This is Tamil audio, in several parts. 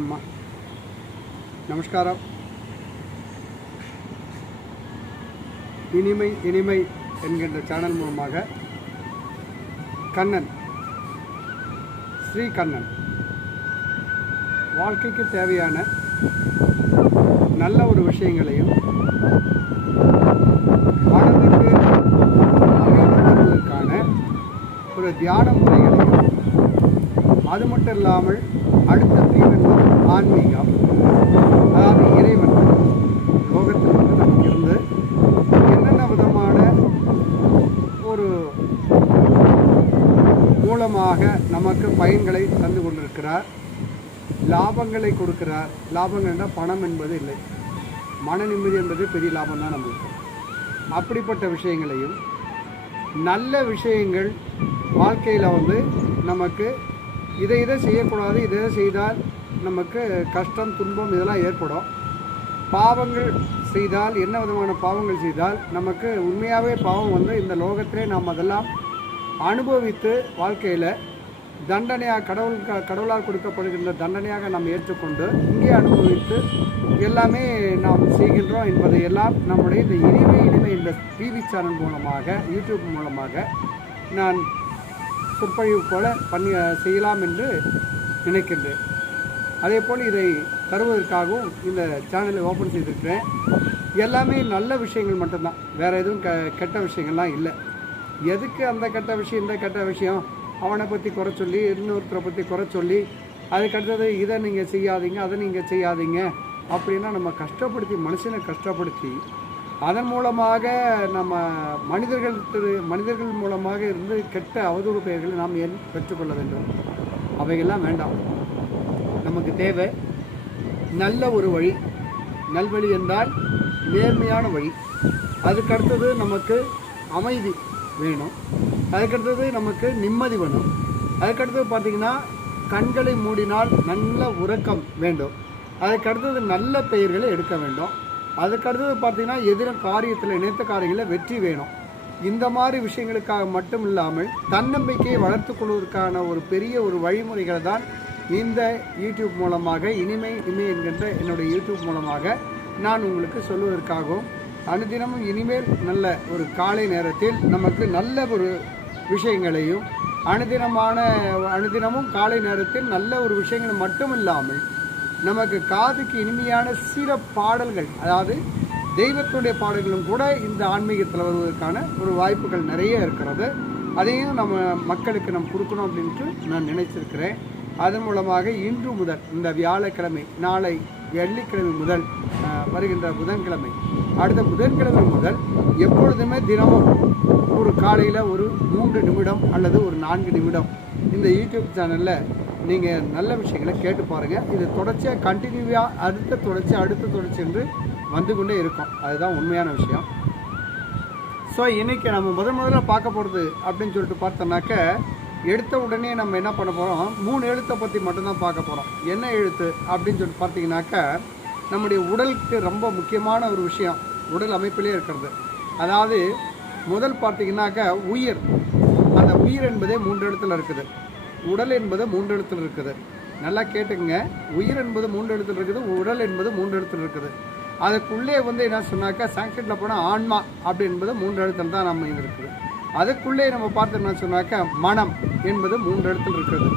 அம்மா நமஸ்காரம். இனிமை இனிமை என்கின்ற சேனல் மூலமாக கண்ணன், ஸ்ரீ கண்ணன் வாழ்க்கைக்கு தேவையான நல்ல ஒரு விஷயங்களையும் மனதுக்கு அமைதிக்கான ஒரு தியான முறைகளையும், அது மட்டும் இல்லாமல் அடுத்த பிரிவு ஆன்மீகம், அதாவது இறைவன் லோகத்தில் வந்து நமக்கு இருந்து என்னென்ன விதமான ஒரு மூலமாக நமக்கு பயன்களை தந்து கொண்டிருக்கிறார், லாபங்களை கொடுக்கிறார். லாபங்கள்னால் பணம் என்பது இல்லை, மன நிம்மதி என்பது பெரிய லாபம் தான் நம்மளுக்கு. அப்படிப்பட்ட விஷயங்களையும், நல்ல விஷயங்கள் வாழ்க்கையில் வந்து நமக்கு இதை செய்யக்கூடாது, இதை செய்தால் நமக்கு கஷ்டம் துன்பம் இதெல்லாம் ஏற்படும். பாவங்கள் செய்தால், என்ன விதமான பாவங்கள் செய்தால் நமக்கு உண்மையாகவே பாவம் வந்து இந்த லோகத்திலே நாம் அதெல்லாம் அனுபவித்து வாழ்க்கையில் தண்டனையாக கடவுளால் கொடுக்கப்படுகின்ற தண்டனையாக நாம் ஏற்றுக்கொண்டு இங்கே அனுபவித்து எல்லாமே நாம் செய்கின்றோம் என்பதையெல்லாம் நம்முடைய இந்த இனிமை இந்த டிவி சேனல் மூலமாக, யூடியூப் மூலமாக நான் சொற்பொழிவு போல செய்யலாம் என்று நினைக்கின்றேன். அதே போல் இதை தருவதற்காகவும் இந்த சேனலை ஓப்பன் செய்திருக்கிறேன். எல்லாமே நல்ல விஷயங்கள் மட்டும்தான், வேறு எதுவும் கெட்ட விஷயங்கள்லாம் இல்லை. எதுக்கு அந்த கெட்ட விஷயம், இந்த கெட்ட விஷயம், அவனை பற்றி குறை சொல்லி, இன்னொருத்தரை பற்றி குறை சொல்லி, அதுக்கடுத்தது இதை நீங்கள் செய்யாதீங்க, அதை நீங்கள் செய்யாதீங்க அப்படின்னா நம்ம கஷ்டப்படுத்தி, மனுஷனை கஷ்டப்படுத்தி அதன் மூலமாக நம்ம மனிதர்கள் மூலமாக இருந்து கெட்ட அவதூறு பெயர்களை நாம் ஏன் பெற்றுக்கொள்ள வேண்டும்? அவைகள்லாம் வேண்டாம். நமக்கு தேவை நல்ல ஒரு வழி. நல்வழி என்றால் நேர்மையான வழி. அதுக்கடுத்தது நமக்கு அமைதி வேணும், அதுக்கடுத்தது நமக்கு நிம்மதி வேணும், அதுக்கடுத்தது பார்த்திங்கன்னா கண்களை மூடினால் நல்ல உறக்கம் வேண்டும், அதுக்கடுத்தது நல்ல பெயர்களை எடுக்க வேண்டும், அதுக்கடுத்தது பார்த்திங்கன்னா காரியத்தில் நினைத்த காரியங்களில் வெற்றி வேணும். இந்த மாதிரி விஷயங்களுக்காக மட்டும் இல்லாமல் தன்னம்பிக்கையை வளர்த்து கொள்வதற்கான ஒரு பெரிய ஒரு வழிமுறைகளை தான் இந்த யூடியூப் மூலமாக, இனிமை என்கின்ற என்னுடைய யூடியூப் மூலமாக நான் உங்களுக்கு சொல்வதற்காகவும், அனுதினமும் இனிமேல் நல்ல ஒரு காலை நேரத்தில் நமக்கு நல்ல ஒரு விஷயங்களையும், அனுதினமும் காலை நேரத்தில் நல்ல ஒரு விஷயங்கள் மட்டும் இல்லாமல் நமக்கு காதுக்கு இனிமையான சில பாடல்கள், அதாவது தெய்வத்துடைய பாடல்களும் கூட இந்த ஆன்மீகத்தில் வருவதற்கான ஒரு வாய்ப்புகள் நிறைய இருக்கிறது. அதையும் நம்ம மக்களுக்கு நம்ம கொடுக்கணும் அப்படின்ட்டு நான் நினைச்சிருக்கிறேன். அதன் மூலமாக இன்று முதல், இந்த வியாழக்கிழமை, நாளை வெள்ளிக்கிழமை முதல் வருகின்ற புதன்கிழமை, அடுத்த புதன்கிழமை முதல் எப்பொழுதுமே தினமும் ஒரு காலையில் ஒரு 3 நிமிடம் அல்லது ஒரு 4 நிமிடம் இந்த யூடியூப் சேனலில் நீங்கள் நல்ல விஷயங்களை கேட்டு பாருங்கள். இது தொடர்ச்சியாக கண்டினியூவாக அடுத்த தொடர்ச்சி என்று வந்து கொண்டே இருக்கும். அதுதான் உண்மையான விஷயம். ஸோ இன்றைக்கி நம்ம முதல்ல பார்க்க போகிறது அப்படின்னு சொல்லிட்டு பார்த்தோம்னாக்க, எடுத்த உடனே நம்ம என்ன பண்ண போகிறோம், 3 எழுத்தை பற்றி மட்டும்தான் பார்க்க போகிறோம். என்ன எழுத்து அப்படின்னு சொல்லிட்டு பார்த்தீங்கன்னாக்கா, நம்முடைய உடலுக்கு ரொம்ப முக்கியமான ஒரு விஷயம் உடல் அமைப்பிலே இருக்கிறது. அதாவது முதல் பார்த்தீங்கன்னாக்கா உயிர். அந்த உயிர் என்பதே 3 எழுத்தில் இருக்குது, உடல் என்பது 3 எழுத்தில் இருக்குது. நல்லா கேட்டுங்க, உயிர் என்பது 3 எழுத்தில் இருக்குது, உடல் என்பது 3 எழுத்தில் இருக்குது. அதுக்குள்ளே வந்து என்ன சொன்னாக்கா, சான்ஸ்கிரிட்டில் போனால் ஆன்மா அப்படி என்பது 3 எழுத்தில் தான் நம்ம இருக்குது. அதுக்குள்ளே நம்ம பார்த்தோம்னா சொன்னாக்கா, மனம் என்பது 3 எழுத்தில் இருக்கிறது.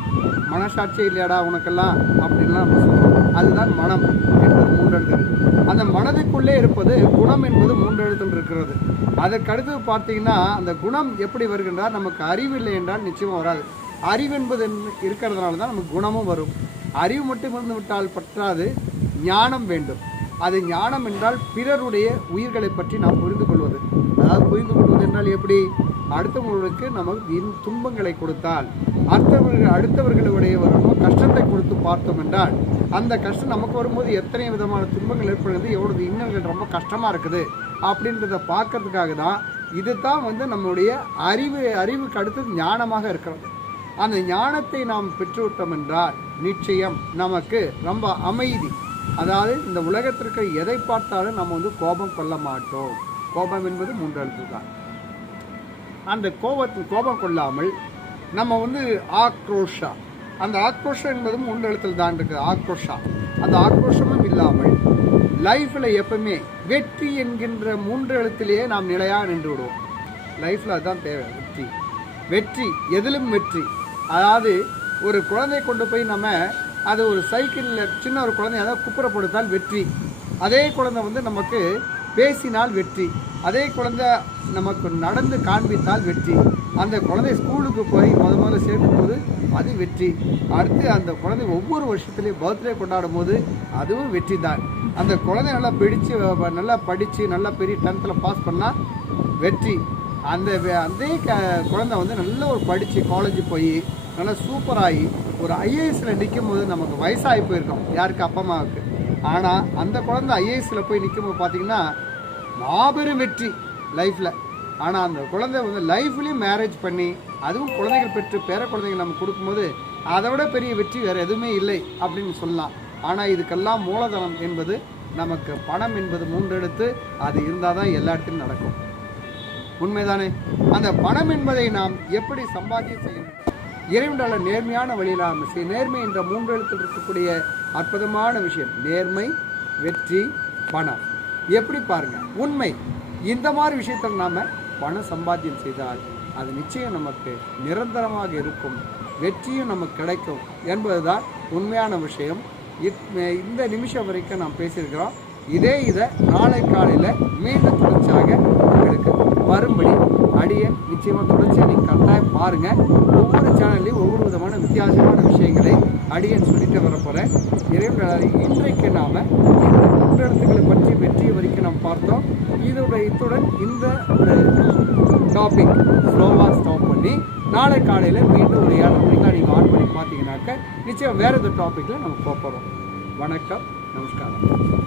மனசாட்சியே இல்லையாடா உனக்கெல்லாம் அப்படின்லாம் நம்ம சொல்லுவோம். அதுதான் மனம் என்பது 3 எழுத்தில். அந்த மனதுக்குள்ளே இருப்பது குணம் என்பது 3 எழுத்தில் இருக்கிறது. அதுக்கடுத்து பார்த்தீங்கன்னா, அந்த குணம் எப்படி வருகின்றால், நமக்கு அறிவு இல்லை என்றால் நிச்சயமாக வராது. அறிவு என்பது இருக்கிறதுனால தான் நமக்கு குணமும் வரும். அறிவு மட்டும் இருந்து விட்டால் பற்றாது, ஞானம் வேண்டும். அது ஞானம் என்றால் பிறருடைய உயிர்களை பற்றி நாம் புரிந்து கொள்வது. அதாவது புரிந்து கொள்வது என்றால் எப்படி, அடுத்தவர்களுக்கு நமக்கு துன்பங்களை கொடுத்தால், அடுத்தவர்களுடைய வரணும் கஷ்டத்தை கொடுத்து பார்த்தோம் என்றால், அந்த கஷ்டம் நமக்கு வரும்போது எத்தனை விதமான துன்பங்கள் ஏற்படுகிறது, எவ்வளவு இன்னல்கள் ரொம்ப கஷ்டமாக இருக்குது அப்படின்றத பார்க்கறதுக்காக தான். இது தான் வந்து நம்முடைய அறிவுக்கு அடுத்தது ஞானமாக இருக்கிறது. அந்த ஞானத்தை நாம் பெற்றுவிட்டோம் என்றால் நிச்சயம் நமக்கு ரொம்ப அமைதி. அதாவது இந்த உலகத்திற்கு எதை பார்த்தாலும் நம்ம வந்து கோபம் கொள்ள மாட்டோம். கோபம் என்பது 3 எழுத்து தான். அந்த கோபம் கொள்ளாமல் நம்ம வந்து ஆக்ரோஷா, அந்த ஆக்ரோஷம் என்பதும் 3 எழுத்தில் தான் இருக்குது, ஆக்ரோஷா. அந்த ஆக்ரோஷமும் இல்லாமல் லைஃப்பில் எப்பவுமே வெற்றி என்கின்ற 3 எழுத்திலேயே நாம் நிலையாக நின்று விடுவோம். லைஃப்பில் அதுதான் தேவை, வெற்றி. வெற்றி எதிலும் வெற்றி. அதாவது ஒரு குழந்தை கொண்டு போய் நம்ம அது ஒரு சைக்கிளில் சின்ன ஒரு குழந்தை அதாவது குப்புற கொடுத்தால் வெற்றி. அதே குழந்தை வந்து நமக்கு பேசினால் வெற்றி. அதே குழந்தை நமக்கு நடந்து காண்பித்தால் வெற்றி. அந்த குழந்தை ஸ்கூலுக்கு போய் முதல்ல சேர்க்கும் போது அது வெற்றி. அடுத்து அந்த குழந்தை ஒவ்வொரு வருஷத்துலேயும் பர்த்டே கொண்டாடும் போது அதுவும் வெற்றி தான். அந்த குழந்தை நல்லா நல்லா படித்து நல்லா பெரிய 10th பாஸ் பண்ணால் வெற்றி. அதே குழந்தை வந்து நல்ல ஒரு படித்து காலேஜ் போய் நல்லா சூப்பராகி ஒரு ஐஏஎஸில் நிற்கும் போது நமக்கு வயசாகி போயிருக்கோம், யாருக்கு அப்பா அம்மாவுக்கு. ஆனால் அந்த குழந்தை ஐஏஎஸில் போய் நிற்கும் போது பார்த்திங்கன்னா மாபெரும் வெற்றி லைஃப்பில். ஆனால் அந்த குழந்தை வந்து லைஃப்லேயும் மேரேஜ் பண்ணி அதுவும் குழந்தைகள் பெற்று பேர குழந்தைகள் நம்ம கொடுக்கும்போது அதை விட பெரிய வெற்றி வேறு எதுவுமே இல்லை அப்படின்னு சொல்லலாம். ஆனால் இதுக்கெல்லாம் மூலதனம் என்பது நமக்கு பணம் என்பது 3 எழுத்து. அது இருந்தால் தான் எல்லா இடத்துலையும் நடக்கும். உண்மைதானே? அந்த பணம் என்பதை நாம் எப்படி சம்பாத்தியம் செய்யணும்? இறைவனால நேர்மையான வழியில் நாம் நேர்மை என்ற 3 எழுத்தில் இருக்கக்கூடிய அற்புதமான விஷயம். நேர்மை, வெற்றி, பணம். எப்படி பாருங்க, உண்மை. இந்த மாதிரி விஷயத்தில் நாம் பணம் சம்பாத்தியம் செய்தால் அது நிச்சயம் நமக்கு நிரந்தரமாக இருக்கும், வெற்றியும் நமக்கு கிடைக்கும் என்பதுதான் உண்மையான விஷயம். இந்த நிமிஷம் வரைக்கும் நாம் பேசியிருக்கிறோம். இதை நாளை காலையில் மீண்டும் தொடர்ச்சியாக உங்களுக்கு வரும்படி அடியேன் நிச்சயமாக தொடர்ச்சியாக நீங்கள் கட்டாயம் பாருங்கள். ஒவ்வொரு சேனல்லையும் ஒவ்வொரு விதமான வித்தியாசமான விஷயங்களை அடியேன் சொல்லிட்டு வரப்போகிறேன். இறைவன் இன்றைக்கு நாம் இந்த 3 எழுத்துக்களை பற்றி வெற்றி வரைக்கும் நாம் பார்த்தோம். இத்துடன் இந்த டாபிக் ஸ்லோவாக ஸ்டாப் பண்ணி நாளை காலையில் மீண்டும் ஒரு 7 மணிக்கெலாம் நீங்கள் ஆன் பண்ணி பார்த்தீங்கன்னாக்க நிச்சயம் வேறு எந்த டாப்பிக்கில் நம்ம போகிறோம். வணக்கம், நமஸ்காரம்.